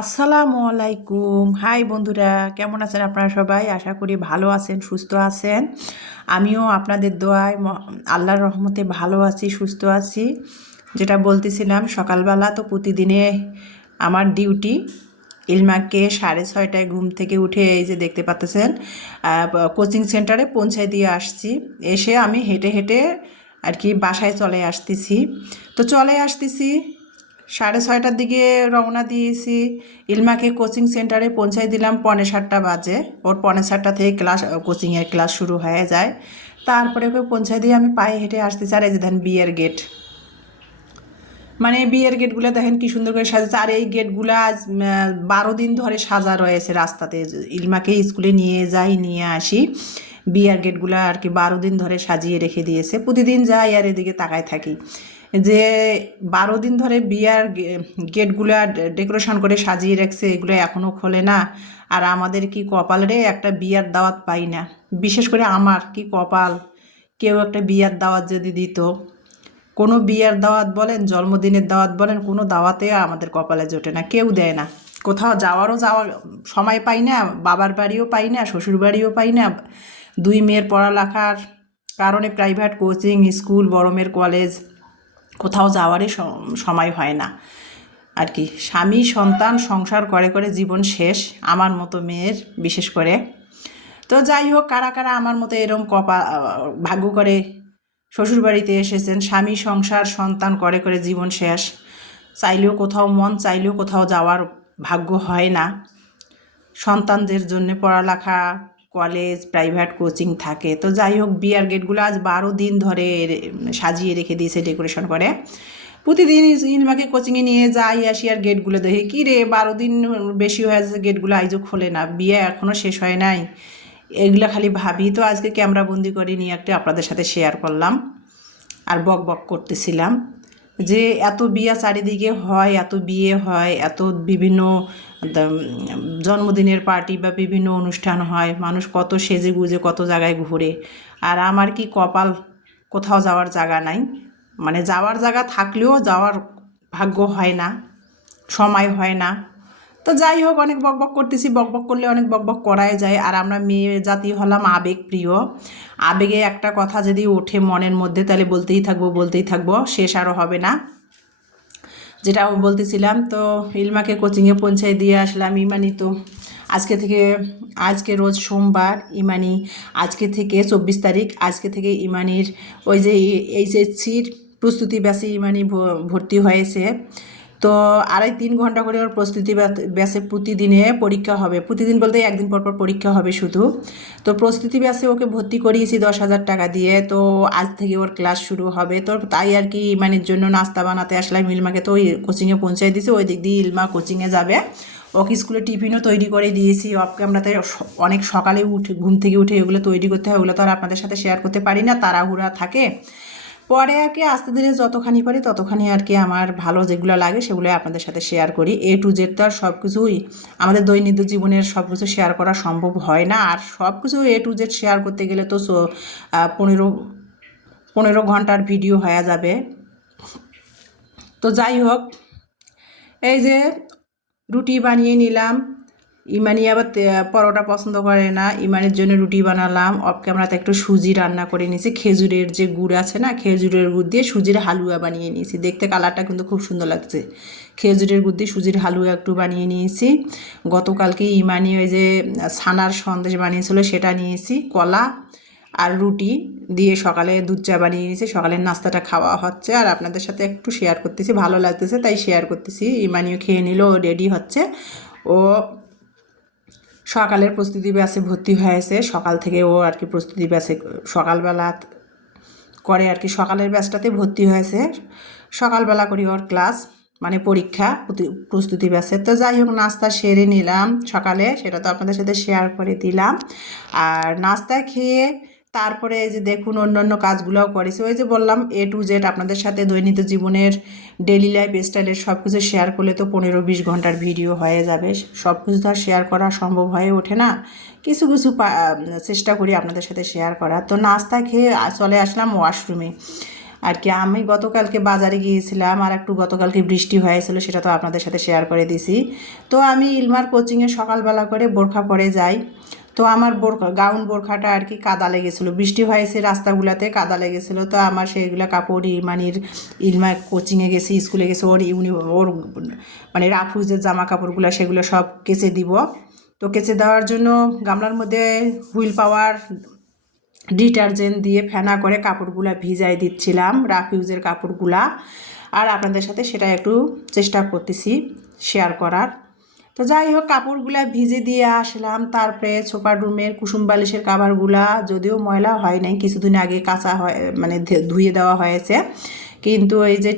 আসসালামু আলাইকুম। হাই বন্ধুরা, কেমন আছেন আপনারা সবাই? আশা করি ভালো আছেন, সুস্থ আছেন। আমিও আপনাদের দোয়ায় আল্লাহর রহমতে ভালো আছি, সুস্থ আছি। যেটা বলতেছিলাম, সকালবেলা তো প্রতিদিনে আমার ডিউটি। ইলমাকে সাড়ে ছয়টায় ঘুম থেকে উঠে এই যে দেখতে পাচ্তেছেন কোচিং সেন্টারে পৌঁছায় দিয়ে আসছি। এসে আমি হেঁটে হেঁটে আর কি বাসায় চলে আসতেছি। তো চলে আসতেছি সাড়ে ছয়টার দিকে রওনা দিয়েছি। ইলমাকে কোচিং সেন্টারে পৌঁছাই দিলাম পৌনে সাতটা বাজে। ওর পৌনে সাতটা থেকে ক্লাস কোচিংয়ের ক্লাস শুরু হয়ে যায়। তারপরে ওকে পৌঁছাই দিয়ে আমি পায়ে হেঁটে আসতেছি আর এই যে দেখেন বিয়ের গেট মানে বিয়ের গেটগুলো দেখেন কি সুন্দর করে সাজাচ্ছে। আর এই গেটগুলো আজ বারো দিন ধরে সাজা রয়েছে রাস্তাতে। ইলমাকে স্কুলে নিয়ে যাই, নিয়ে আসি। বিয়ার গেটগুলো আর কি বারো দিন ধরে সাজিয়ে রেখে দিয়েছে। প্রতিদিন যাই আর এদিকে তাকায় থাকি। যে বারো দিন ধরে বিয়ার গেটগুলো ডেকোরেশন করে সাজিয়ে রাখছে, এগুলো এখনও খোলে না। আর আমাদের কি কপাল রে? একটা বিয়ার দাওয়াত পাই না। বিশেষ করে আমার কি কপাল? কেউ একটা বিয়ার দাওয়াত যদি দিত। কোনো বিয়ের দাওয়াত বলেন, জন্মদিনের দাওয়াত বলেন, কোনো দাওয়াতে আমাদের কপালে জোটে না, কেউ দেয় না। কোথাও যাওয়ারও যাওয়ার সময় পাই না, বাবার বাড়িও পাই না শ্বশুর বাড়িও পাই না দুই মেয়ের পড়ালেখার কারণে প্রাইভেট কোচিং স্কুল বড় মেয়ের কলেজ কোথাও যাওয়ারই সময় হয় না। আর কি, স্বামী, সন্তান সংসার করে করে জীবন শেষ, আমার মতো মেয়ের বিশেষ করে। তো যাই হোক, কারা কারা আমার মতো এরম কপা, ভাগ্য করে শ্বশুরবাড়িতে এসেছেন, স্বামী, সংসার, সন্তান করে করে জীবন শেষ, চাইলেও কোথাও মন, চাইলেও কোথাও যাওয়ার ভাগ্য হয় না। সন্তানদের জন্য পড়ালেখা কলেজ প্রাইভেট কোচিং থাকে। তো যাই হোক বিয়ার গেটগুলো আজ বারো দিন ধরে সাজিয়ে রেখে দিয়েছে ডেকোরেশন করে। প্রতিদিন ইলমাকে কোচিংয়ে নিয়ে যাই, আসি আর গেটগুলো দেখে। কী রে, বারো দিন বেশি হয়ে যাচ্ছে গেটগুলো আইজও খোলে না। বিয়ে এখনও শেষ হয় নাই। এগুলো খালি ভাবি। তো আজকে ক্যামেরা বন্দি করে নিয়ে একটা আপনাদের সাথে শেয়ার করলাম। আর বক বক করতেছিলাম। যে এত বিয়া চারিদিকে হয়, এত বিয়ে হয়, এত বিভিন্ন জন্মদিনের পার্টি বা বিভিন্ন অনুষ্ঠান হয়, মানুষ কত সেজে গুজে কত জায়গায় ঘুরে। আর আমার কি কপাল কোথাও যাওয়ার জায়গা নাই? মানে যাওয়ার জায়গা থাকলেও যাওয়ার ভাগ্য হয় না, সময় হয় না। তো যাই হোক, অনেক বকবক করতেছি। বকবক করলে অনেক বকবক করাই যায়। আর আমরা মেয়ে জাতি হলাম আবেগ প্রিয়। আবেগে একটা কথা যদি ওঠে মনের মধ্যে, তাহলে বলতেই থাকব বলতেই থাকব, শেষ আরও হবে না। যেটা বলতেছিলাম, তো ইলমাকে কোচিংয়ে পৌঁছায় দিয়ে আসলাম ইমানি তো। আজকে থেকে, আজকে রোজ সোমবার ইমানি। আজকে থেকে চব্বিশ তারিখ, আজকে থেকে ইমানির ওই যে এইচএসসির প্রস্তুতি ব্যাসে ইমানি ভর্তি হয়েছে। তো আড়াই তিন ঘণ্টা করে ওর প্রস্তুতি ব্যাসে প্রতিদিনে পরীক্ষা হবে। প্রতিদিন বলতে একদিন পর পর পরীক্ষা হবে শুধু। তো প্রস্তুতি ব্যাসে ওকে ভর্তি করিয়েছি দশ হাজার টাকা দিয়ে। তো আজ থেকে ওর ক্লাস শুরু হবে। তো তাই আর কি ইমানের জন্য নাস্তা বানাতে আসলাম ইলমাকে। তো ওই কোচিংয়ে পৌঁছাই দিয়েছি। ওই দিক দিয়ে ইলমা কোচিংয়ে যাবে। ওকে স্কুলে টিফিনও তৈরি করে দিয়েছি। অফ আমরা স- অনেক সকালে উঠে, ঘুম থেকে উঠে ওগুলো তৈরি করতে হয়। ওগুলো তো আর আপনাদের সাথে শেয়ার করতে পারি না। তাড়াহুড়া থাকে। পরে আর কি আস্তে ধীরে যতখানি পারি ততখানি আর কি আমার ভালো যেগুলো লাগে সেগুলো আপনাদের সাথে শেয়ার করি। এ টু জেড তো আর সব কিছুই আমাদের দৈনন্দিন জীবনের সব কিছু শেয়ার করা সম্ভব হয় না। আর সব কিছু এ টু জেড শেয়ার করতে গেলে তো পনেরো পনেরো ঘণ্টার ভিডিও হয়ে যাবে। তো যাই হোক, এই যে রুটি বানিয়ে নিলাম। ইমানি আবার পরোটা পছন্দ করে না। ইমানের জন্য রুটি বানালাম। অফ ক্যামেরাতে একটু সুজি রান্না করে নিয়েছি। খেজুরের যে গুড় আছে না, খেজুরের গুড় দিয়ে সুজির হালুয়া বানিয়ে নিয়েছি। দেখতে কালারটা কিন্তু খুব সুন্দর লাগছে। খেজুরের গুড় দিয়ে সুজির হালুয়া একটু বানিয়ে নিয়েছি। গতকালকে ইমানি ওই যে ছানার সন্দেশ বানিয়েছিল, সেটা নিয়েছি। কলা আর রুটি দিয়ে সকালে দুধ চা বানিয়ে নিয়েছি। সকালের নাস্তাটা খাওয়া হচ্ছে। আর আপনাদের সাথে একটু শেয়ার করতেছি। ভালো লাগতেছে, তাই শেয়ার করতেছি। ইমানিও খেয়ে নিল রেডি হচ্ছে। ও সকালের প্রস্তুতি ব্যাসে ভর্তি হয়েছে। সকাল থেকে ও আর কি প্রস্তুতি ব্যাসে সকালবেলা করে আর কি সকালের ব্যাচটাতে ভর্তি হয়েছে। সকালবেলা করি ওর ক্লাস মানে পরীক্ষা প্রস্তুতি ব্যাচে। তো যাই হোক, নাস্তা সেরে নিলাম সকালে, সেটা তো আপনাদের সাথে শেয়ার করে দিলাম। আর নাস্তা খেয়ে তারপরে এই যে দেখুন অন্যান্য কাজগুলোও করেছি ওই যে বললাম এ টু জেড আপনাদের সাথে দৈনন্দিন জীবনের ডেলি লাইফ স্টাইলের সব কিছু শেয়ার করলে তো পনেরো বিশ ঘণ্টার ভিডিও হয়ে যাবে। সব কিছু তো আর শেয়ার করা সম্ভব হয়ে ওঠে না। কিছু কিছু চেষ্টা করি আপনাদের সাথে শেয়ার করা তো নাস্তা খেয়ে চলে আসলাম ওয়াশরুমে আর কি, আমি গতকালকে বাজারে গিয়েছিলাম আর একটু গতকালকে বৃষ্টি হয়েছিল, সেটা তো আপনাদের সাথে শেয়ার করে দিছি। তো আমি ইলমার কোচিংয়ে সকালবেলা করে বোরখা পরে যাই। তো আমার বোরখা, গাউন বোরখাটা আর কি কাদা লেগেছিলো। বৃষ্টি হয়েছে রাস্তাগুলোতে কাদা লেগেছিলো। তো আমার সেইগুলো কাপড় ইমানির ইলমা কোচিংয়ে গেছে স্কুলে গেছে, ওর ইউনি ওর মানে রাফুজের জামা কাপড়গুলো সেগুলো সব কেচে দিব। তো কেচে দেওয়ার জন্য গামলার মধ্যে হুইল পাওয়ার, ডিটারজেন্ট দিয়ে ফেনা করে কাপড়গুলা ভিজাই দিচ্ছিলাম, রাফিউজের কাপড়গুলা। আর আপনাদের সাথে সেটা একটু চেষ্টা করতেছি শেয়ার করার। তো যাই হোক, কাপড়গুলা ভিজে দিয়ে আসলাম। তারপরে সোপার রুমের কুসুম বালিশের কাভারগুলা যদিও ময়লা হয় নাই, কিছুদিন আগে কাঁচা হয় মানে ধুয়ে দেওয়া হয়েছে। কিন্তু এই যে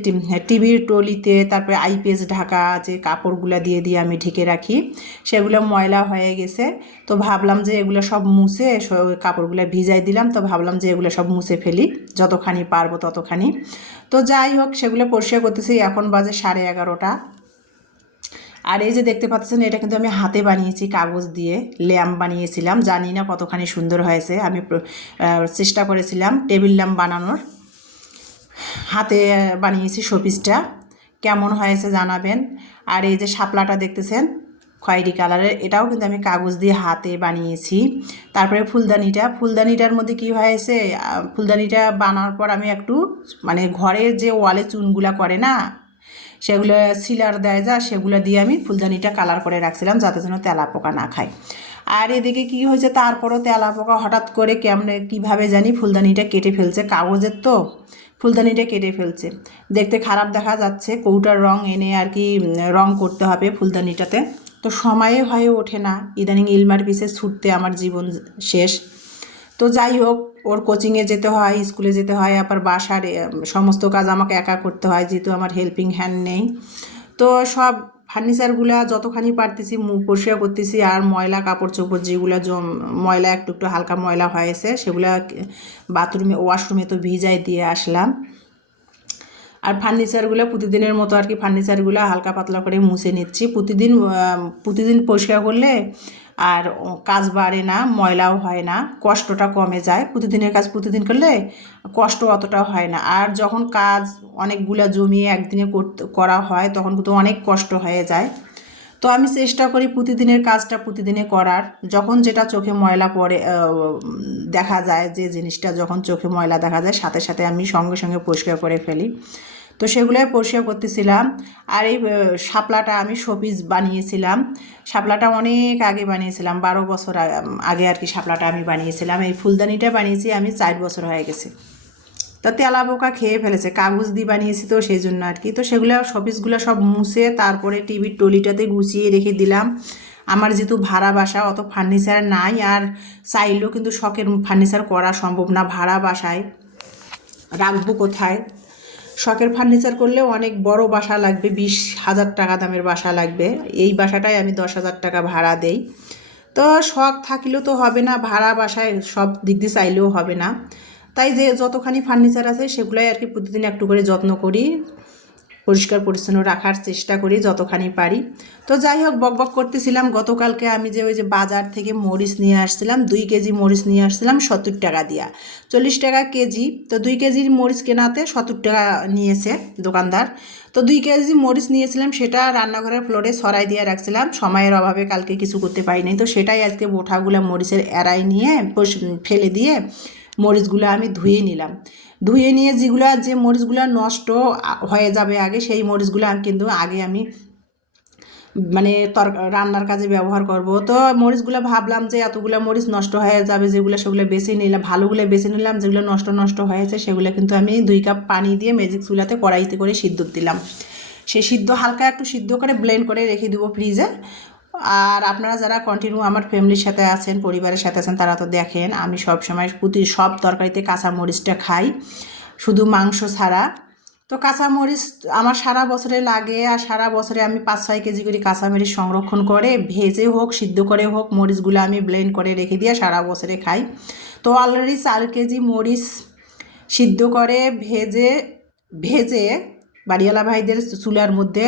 টিভির টলিতে, তারপরে আইপিএস ঢাকা যে কাপড়গুলা দিয়ে দিয়ে আমি ঢেকে রাখি, সেগুলো ময়লা হয়ে গেছে। তো ভাবলাম যে এগুলো সব মুছে কাপড়গুলো ভিজাই দিলাম। তো ভাবলাম যে এগুলো সব মুছে ফেলি, যতখানি পারব ততখানি। তো যাই হোক, সেগুলো পরিষ্কার করতেছি। এখন বাজে সাড়ে এগারোটা। আর এই যে দেখতে পাচ্ছেন, এটা কিন্তু আমি হাতে বানিয়েছি কাগজ দিয়ে, ল্যাম্প বানিয়েছিলাম। জানি না কতখানি সুন্দর হয়েছে। আমি চেষ্টা করেছিলাম টেবিল ল্যাম্প বানানোর। হাতে বানিয়েছি শোপিসটা। কেমন হয়েছে জানাবেন। আর এই যে শাপলাটা দেখতেছেন, খয়েরি কালারের, এটাও কিন্তু আমি কাগজ দিয়ে হাতে বানিয়েছি। তারপরে ফুলদানিটা। ফুলদানিটার মধ্যে কি হয়েছে? ফুলদানিটা বানানোর পর আমি একটু মানে ঘরের যে ওয়ালে চুনগুলা করে না সেগুলো সিলার দেয় যা, সেগুলো দিয়ে আমি ফুলদানিটা কালার করে রাখছিলাম যাতে যেন তেলা পোকা না খায়। আর এদিকে কি হয়েছে, তারপরও তেলা পোকা হঠাৎ করে কেমনে, কীভাবে জানি ফুলদানিটা কেটে ফেলছে কাগজের তো, ফুলদানিটা কেটে ফেলছে। দেখতে খারাপ দেখা যাচ্ছে, কৌটার রং এনে আর কি রং করতে হবে ফুলদানিটাতে। তো সময়ে হয়ে ওঠে না, ইদানিং ইলমার পিছে ছুটতে আমার জীবন শেষ। তো যাই হোক, ওর কোচিংয়ে যেতে হয় স্কুলে যেতে হয়, আবার বাসার সমস্ত কাজ আমাকে একা করতে হয়, যেহেতু আমার হেল্পিং হ্যান্ড নেই। তো সব ফার্নিচারগুলা যতখানি পারতেছি পরিষ্কার করতেছি, আর ময়লা কাপড় চোপড় যেগুলো জম, ময়লা, একটু একটু হালকা ময়লা হয়েছে, সেগুলা বাথরুমে ওয়াশরুমে তো ভিজাই দিয়ে আসলাম। আর ফার্নিচারগুলো প্রতিদিনের মতো আর কি ফার্নিচারগুলো হালকা পাতলা করে মুছে নিচ্ছি। প্রতিদিন প্রতিদিন পরিষ্কার করলে আর কাজ বাড়ে না, ময়লাও হয় না, কষ্টটা কমে যায়। প্রতিদিনের কাজ প্রতিদিন করলে কষ্ট অতটা হয় না। আর যখন কাজ অনেকগুলা জমিয়ে একদিনে করতে, করা হয়, তখন কিন্তু অনেক কষ্ট হয়ে যায়। তো আমি চেষ্টা করি প্রতিদিনের কাজটা প্রতিদিনে করার। যখন যেটা চোখে ময়লা পড়ে দেখা যায় যে জিনিসটা যখন চোখে ময়লা দেখা যায়, সাথে সাথে আমি সঙ্গে সঙ্গে পরিষ্কার করে ফেলি। তো সেগুলোই পরিষ্কার করতেছিলাম। আর এই শাপলাটা আমি শোপিস বানিয়েছিলাম। শাপলাটা অনেক আগে বানিয়েছিলাম, বারো বছর আগে আর কি শাপলাটা আমি বানিয়েছিলাম। এই ফুলদানিটা বানিয়েছি আমি চার বছর হয়ে গেছে। তো তেলা পোকা খেয়ে ফেলেছে, কাগজ দিয়ে বানিয়েছি তো সেই জন্য আর কি। তো সেগুলো, শপিসগুলো সব মুছে তারপরে টিভির টলিটাতে গুছিয়ে রেখে দিলাম। আমার যেহেতু ভাড়া বাসা, অত ফার্নিচার নাই আর চাইলেও কিন্তু শখের ফার্নিচার করা সম্ভব না ভাড়া বাসায়। রাখব কোথায়? শখের ফার্নিচার করলে অনেক বড় বাসা লাগবে, বিশ হাজার টাকা দামের বাসা লাগবে। এই বাসাটাই আমি দশ হাজার টাকা ভাড়া দেই। তো শখ থাকলেও তো হবে না, ভাড়া বাসায় সব দিক দিয়ে চাইলেও হবে না। তাই যে যতখানি ফার্নিচার আছে সেগুলাই আর কি প্রতিদিন একটু করে যত্ন করি। পরিষ্কার পরিচ্ছন্ন রাখার চেষ্টা করি যতখানি পারি। তো যাই হোক, বক বক করতেছিলাম। গতকালকে আমি যে ওই যে বাজার থেকে মরিচ নিয়ে আসছিলাম, দুই কেজি মরিচ নিয়ে আসছিলাম সত্তর টাকা দিয়া। চল্লিশ টাকা কেজি, তো দুই কেজির মরিচ কেনাতে সত্তর টাকা নিয়েছে দোকানদার। তো দুই কেজি মরিচ নিয়েছিলাম, সেটা রান্নাঘরের ফ্লোরে সরাই দিয়ে রাখছিলাম। সময়ের অভাবে কালকে কিছু করতে পারিনি। তো সেটাই আজকে বোঠাগুলো মরিচের এড়াই নিয়ে ফেলে দিয়ে মরিচগুলো আমি ধুয়ে নিলাম। ধুয়ে নিয়ে যেগুলো, যে মরিচগুলো নষ্ট হয়ে যাবে আগে, সেই মরিচগুলো আমি কিন্তু আগে আমি মানে তর, রান্নার কাজে ব্যবহার করব। তো মরিচগুলো ভাবলাম যে এতগুলো মরিচ নষ্ট হয়ে যাবে, যেগুলো সেগুলো বেছে নিলাম, ভালোগুলো বেছে নিলাম, যেগুলো নষ্ট নষ্ট হয়েছে, সেগুলো কিন্তু আমি দুই কাপ পানি দিয়ে ম্যাজিক চুলাতে কড়াইতে করে সিদ্ধ দিলাম। সে সিদ্ধ হালকা একটু সিদ্ধ করে ব্লেন্ড করে রেখে দেবো ফ্রিজে আর আপনারা যারা কন্টিনিউ আমার ফ্যামিলির সাথে আছেন, পরিবারের সাথে আছেন, তারা তো দেখেন, আমি সব সময় প্রতি সব তরকারিতে কাঁচা মরিচটা খাই, শুধু মাংস ছাড়া। তো কাঁচামরিচ আমার সারা বছরে লাগে, আর সারা বছরে আমি পাঁচ ছয় কেজি করে কাঁচামরিচ সংরক্ষণ করে, ভেজে হোক, সিদ্ধ করে হোক, মরিচগুলো আমি ব্লেন্ড করে রেখে দিয়ে সারা বছরে খাই। তো অলরেডি চার কেজি মরিচ সিদ্ধ করে ভেজে ভেজে বাড়িওয়ালা ভাইদের চুলার মধ্যে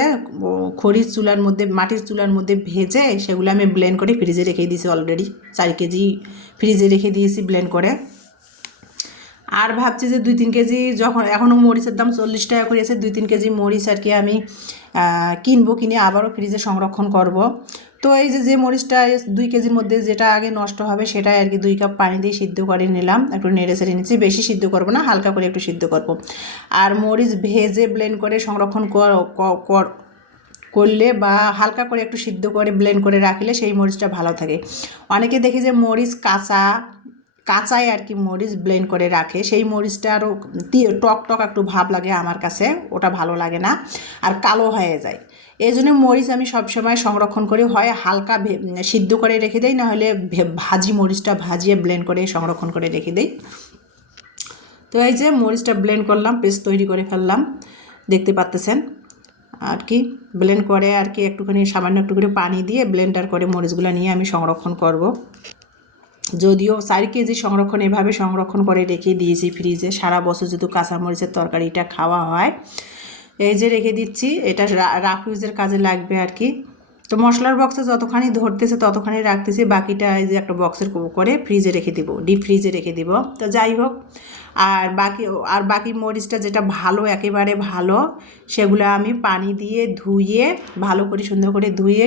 খড়ির চুলার মধ্যে, মাটির চুলার মধ্যে ভেজে সেগুলো আমি ব্লেন্ড করে ফ্রিজে রেখে দিয়েছি অলরেডি চার কেজি ফ্রিজে রেখে দিয়েছি ব্লেন্ড করে। আর ভাবছি যে দুই তিন কেজি যখন এখনও মরিচের দাম চল্লিশ টাকা করে আছে, দুই তিন কেজি মরিচ আর কি আমি কিনবো, কিনে আবারও ফ্রিজে সংরক্ষণ করব। তো এই যে যে মরিচটা দুই কেজির মধ্যে যেটা আগে নষ্ট হবে, সেটাই আর কি দুই কাপ পানি দিয়ে সিদ্ধ করে নিলাম। একটু নেড়ে চেড়ে নিচ্ছি, বেশি সিদ্ধ করব না, হালকা করে একটু সিদ্ধ করব। আর মরিচ ভেজে ব্লেন্ড করে সংরক্ষণ কর- করলে বা হালকা করে একটু সিদ্ধ করে ব্লেন্ড করে রাখলে সেই মরিচটা ভালো থাকে। অনেকে দেখি যে মরিচ কাঁচা কাঁচায় আর কি মরিচ ব্লেন্ড করে রাখে। সেই মরিচটা আরও টক টক একটু ভাব লাগে আমার কাছে, ওটা ভালো লাগে না। আর কালো হয়ে যায়। এই জন্য মরিচ আমি সবসময় সংরক্ষণ করে। হয় হালকা সিদ্ধ করে রেখে দেই না হলে ভে- ভাজি মরিচটা ভাজিয়ে ব্লেন্ড করে সংরক্ষণ করে রেখে দেই। তো এই যে মরিচটা ব্লেন্ড করলাম, পেস্ট তৈরি করে ফেললাম, দেখতে পাচ্তেছেন? আর কি ব্লেন্ড করে আর কি একটুখানি সামান্য একটু করে পানি দিয়ে ব্লেন্ডার করে মরিচগুলো নিয়ে আমি সংরক্ষণ করব। যদিও চার কেজি সংরক্ষণ এভাবে সংরক্ষণ করে রেখে দিয়েছি ফ্রিজে সারা বছর যেহেতু কাঁচামরিচের তরকারিটা খাওয়া হয় এই যে রেখে দিচ্ছি, এটা রাফিউজের কাজে লাগবে আর কি। তো মশলার বক্সে যতখানি ধরতেছে ততখানি রাখতেছি, বাকিটা এই যে একটা বক্সের করে ফ্রিজে রেখে দিব ডিপ ফ্রিজে রেখে দিব। তো যাই হোক, আর বাকি আর বাকি মরিচটা যেটা ভালো, একেবারে ভালো, সেগুলো আমি পানি দিয়ে ধুয়ে, ভালো করে সুন্দর করে ধুয়ে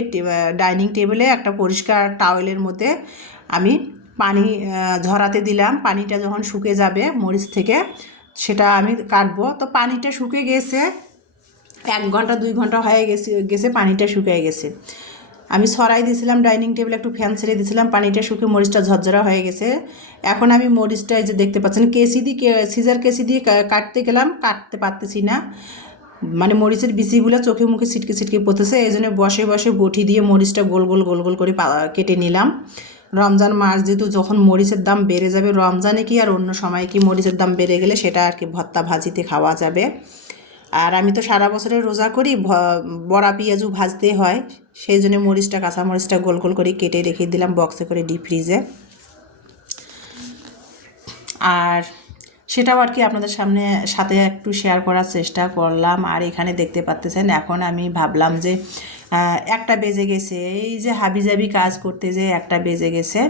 ডাইনিং টেবিলে একটা পরিষ্কার টাওয়েলের মধ্যে আমি পানি ঝরাতে দিলাম। পানিটা যখন শুকে যাবে মরিচ থেকে, সেটা আমি কাটবো। তো পানিটা শুকে গেছে এক ঘণ্টা, দুই ঘণ্টা হয়ে গেছে গেছে, পানিটা শুকিয়ে গেছে। আমি ছড়াই দিয়েছিলাম ডাইনিং টেবিলে, একটু ফ্যান ছেড়ে দিয়েছিলাম, পানিটা শুকে মরিচটা ঝরঝরা হয়ে গেছে। এখন আমি মরিচটা এই যে দেখতে পাচ্ছেন, কেসি দিয়ে সিজার কেসি দিয়ে কাটতে গেলাম, কাটতে পারতেছি না। মানে মরিচের বিচিগুলো চোখে মুখে ছিটকে ছিটকে পড়তেছে, এই জন্য বসে বসে বটি দিয়ে মরিচটা গোল গোল গোল গোল করে কেটে নিলাম। রমজান মাস যেহেতু যখন মরিচের দাম বেড়ে যাবে, রমজানে কি আর অন্য সময় কি মরিচের দাম বেড়ে গেলে সেটা আর কি ভত্তা ভাজিতে খাওয়া যাবে। আর আমি তো সারা বছরে রোজা করি বড়া, পেঁয়াজু ভাজতে হয়। সেই জন্য মরিচটা, কাঁচা মরিচটা গোল গোল করে কেটে রেখে দিলাম বক্সে করে ডিপ ফ্রিজে আর সেটাও আর কি আপনাদের সামনে, সাথে একটু শেয়ার করার চেষ্টা করলাম। আর এখানে দেখতে পাচ্তেছেন, এখন আমি ভাবলাম যে একটা বেজে গেছে। এই যে হাবিজাবি কাজ করতে যে একটা বেজে গেছে।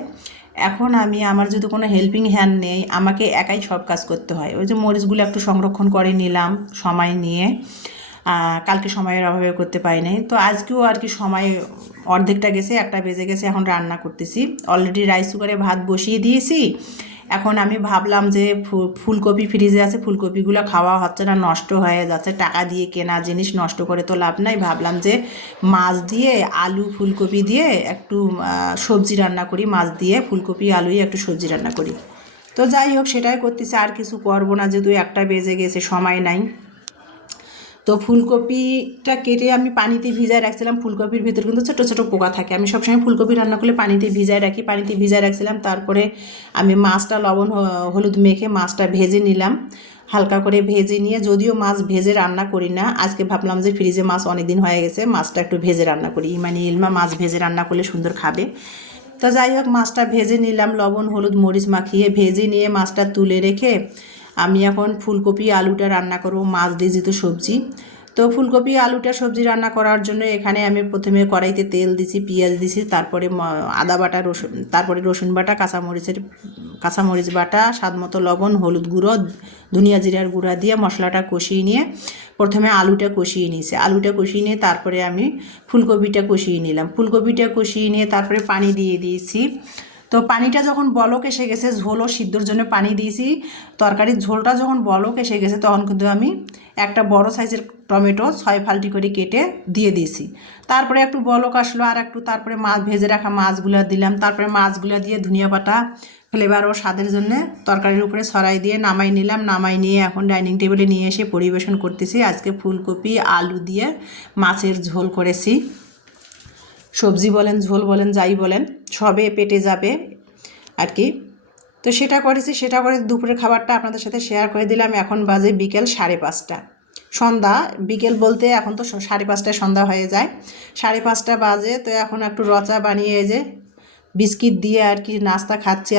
এখন আমি, আমার যদি কোনো হেল্পিং হ্যান্ড নেই, আমাকে একাই সব কাজ করতে হয়। ওই যে মরিচগুলো একটু সংরক্ষণ করে নিলাম সময় নিয়ে। কালকে সময়ের অভাবে করতে পারি নাই। তো আজকেও আর কি সময় অর্ধেকটা গেছে, একটা বেজে গেছে, এখন রান্না করতেছি। অলরেডি রাইস কুকারে ভাত বসিয়ে দিয়েছি। এখন আমি ভাবলাম যে ফুলকপি ফ্রিজে আছে, ফুলকপিগুলো খাওয়া হচ্ছে না, নষ্ট হয়ে যাচ্ছে, টাকা দিয়ে কেনা জিনিস, নষ্ট করে তো লাভ নাই। ভাবলাম যে মাছ দিয়ে আলু, ফুলকপি দিয়ে একটু সবজি রান্না করি, মাছ দিয়ে ফুলকপি, আলুই একটু সবজি রান্না করি। তো যাই হোক, সেটাই করতেছে, আর কিছু করব না, যেহেতু একটা বেজে গেছে, সময় নাই। তো ফুলকপিটা কেটে আমি পানিতে ভিজায় রাখছিলাম। ফুলকপির ভিতর কিন্তু ছোটো ছোটো পোকা থাকে। আমি সবসময় ফুলকপি রান্না করলে পানিতে ভিজায় রাখি, পানিতে ভিজায় রাখছিলাম। তারপরে আমি মাছটা লবণ হলুদ মেখে মাছটা ভেজে নিলাম। হালকা করে ভেজে নিয়ে যদিও মাছ ভেজে রান্না করি না, আজকে ভাবলাম যে ফ্রিজে মাছ অনেক দিন হয়ে গেছে, মাছটা একটু ভেজে রান্না করি। মানে ইলমা মাছ ভেজে রান্না করলে সুন্দর খাবে। তো যাই হোক, মাছটা ভেজে নিলাম, লবণ, হলুদ, মরিচ মাখিয়ে ভেজে নিয়ে মাছটা তুলে রেখে আমি এখন ফুলকপি, আলুটা রান্না করব, মাছ দিয়ে যেহেতু সবজি। তো ফুলকপি, আলুটা, সবজি রান্না করার জন্য এখানে আমি প্রথমে কড়াইতে তেল দিছি, পেঁয়াজ দিছি, তারপরে আদা বাটা, রসুন, তারপরে রসুন বাটা, কাঁচামরিচের, কাঁচামরিচ বাটা, স্বাদ মতো লবণ, হলুদ গুঁড়ো, ধনিয়া জিরার গুঁড়া দিয়ে মশলাটা কষিয়ে নিয়ে প্রথমে আলুটা কষিয়ে নিয়েছি। আলুটা কষিয়ে নিয়ে তারপরে আমি ফুলকপিটা কষিয়ে নিলাম। ফুলকপিটা কষিয়ে নিয়ে তারপরে পানি দিয়ে দিয়েছি। তো পানিটা যখন বলক এসে গেছে, ঝোলও সিদ্ধর জন্য পানি দিয়েছি। তরকারির ঝোলটা যখন বলক এসে গেছে, তখন কিন্তু আমি একটা বড় সাইজের টমেটো ছয় ফাল্টি করে কেটে দিয়ে দিয়েছি। তারপরে একটু বলক আসলো, আর একটু তারপরে মাছ ভেজে রাখা মাছগুলো দিলাম। তারপরে মাছগুলো দিয়ে ধনিয়া পাতা ফ্লেভার ও স্বাদের জন্য তরকারির উপরে ছড়াই দিয়ে নামাই নিলাম। নামাই নিয়ে এখন ডাইনিং টেবিলে নিয়ে এসে পরিবেশন করতেছি। আজকে ফুলকপি, আলু দিয়ে মাছের ঝোল করেছি। সবজি বলেন, ঝোল বলেন, যাই বলেন, সবে পেটে যাবে আর কি। তো সেটা করেছি, সেটা করে দুপুরের খাবারটা আপনাদের সাথে শেয়ার করে দিলাম। এখন বাজে বিকেল সাড়ে পাঁচটা। সন্ধ্যা, বিকেল বলতে এখন তো সাড়ে পাঁচটায় সন্ধ্যা হয়ে যায়। সাড়ে পাঁচটা বাজে, তো এখন একটু রচা বানিয়ে যে, বিস্কিট দিয়ে আর কি নাস্তা খাচ্ছি।